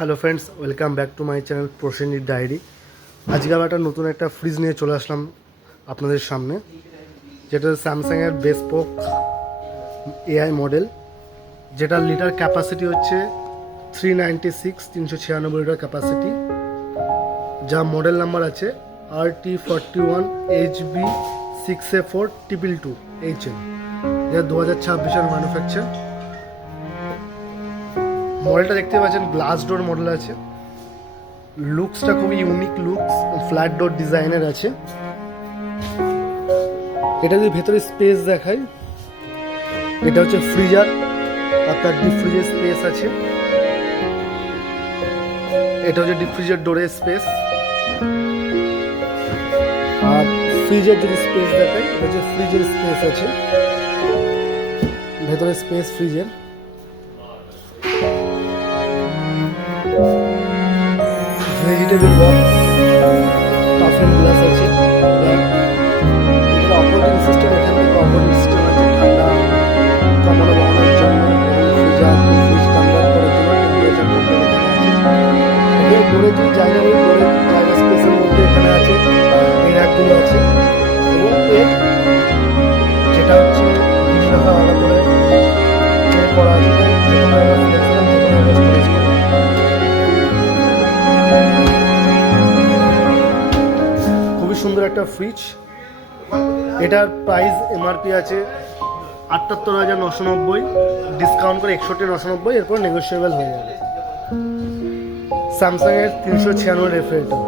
Hello friends, welcome back to my channel Prasenjit diary. আজকে আবার নতুন একটা ফ্রিজ নিয়ে চলে আসলাম আপনাদের সামনে, যেটা স্যামসাংয়ের বেসপোক এআই মডেল, যেটার লিটার ক্যাপাসিটি হচ্ছে 396 লিটার ক্যাপাসিটি, যা মডেল নাম্বার আছে RT41HB6A422HN, যেটা 2026-এর ম্যানুফ্যাকচার। মডেলটা দেখতে পাচ্ছেন গ্লাস ডোর মডেল আছে। লুকসটা খুবই ইউনিক লুকস, ফ্ল্যাট ডোর ডিজাইনের আছে। এটা যদি ভেতরে স্পেস দেখাই, এটা হচ্ছে ফ্রিজার, অর্থাৎ ডিপ ফ্রিজের স্পেস আছে। এটা হচ্ছে ডিপ ফ্রিজের ডোরের স্পেস। আর ফ্রিজের যদি স্পেস দেখাই, এটা হচ্ছে ফ্রিজের স্পেস আছে, ভেতরে স্পেস ফ্রিজের। ভেজিটেবল বক্স, টাফেন গ্লাস আছে। অপারেটিং সিস্টেম, এখানে অপারেটিং সিস্টেম আছে ঠান্ডা কমানো বানানোর জন্য, ফ্রিজ কনভার্ট করার জন্য টেম্পারেচার কন্ট্রোল এখানে আছে। ডোরে যে জায়গা নেই, ডোরে জায়গা স্পেসের মধ্যে এখানে আছে এই র্যাকগুলো আছে। এবং এর যেটা হচ্ছে ডিশ রাখা আলাদা করে করা আছে, যেখানে আমরা ফ্লেক্সিবল, যেখানে আমরা স্টোরেজ করি। খুবই সুন্দর একটা ফ্রিজ। এটার প্রাইস এমআরপি আছে 78,990, ডিসকাউন্ট করে 61,990, এরপর নেগোসিয়েবল হয়ে যাবে। স্যামসাংয়ের 396 রেফ্রিজারেটর।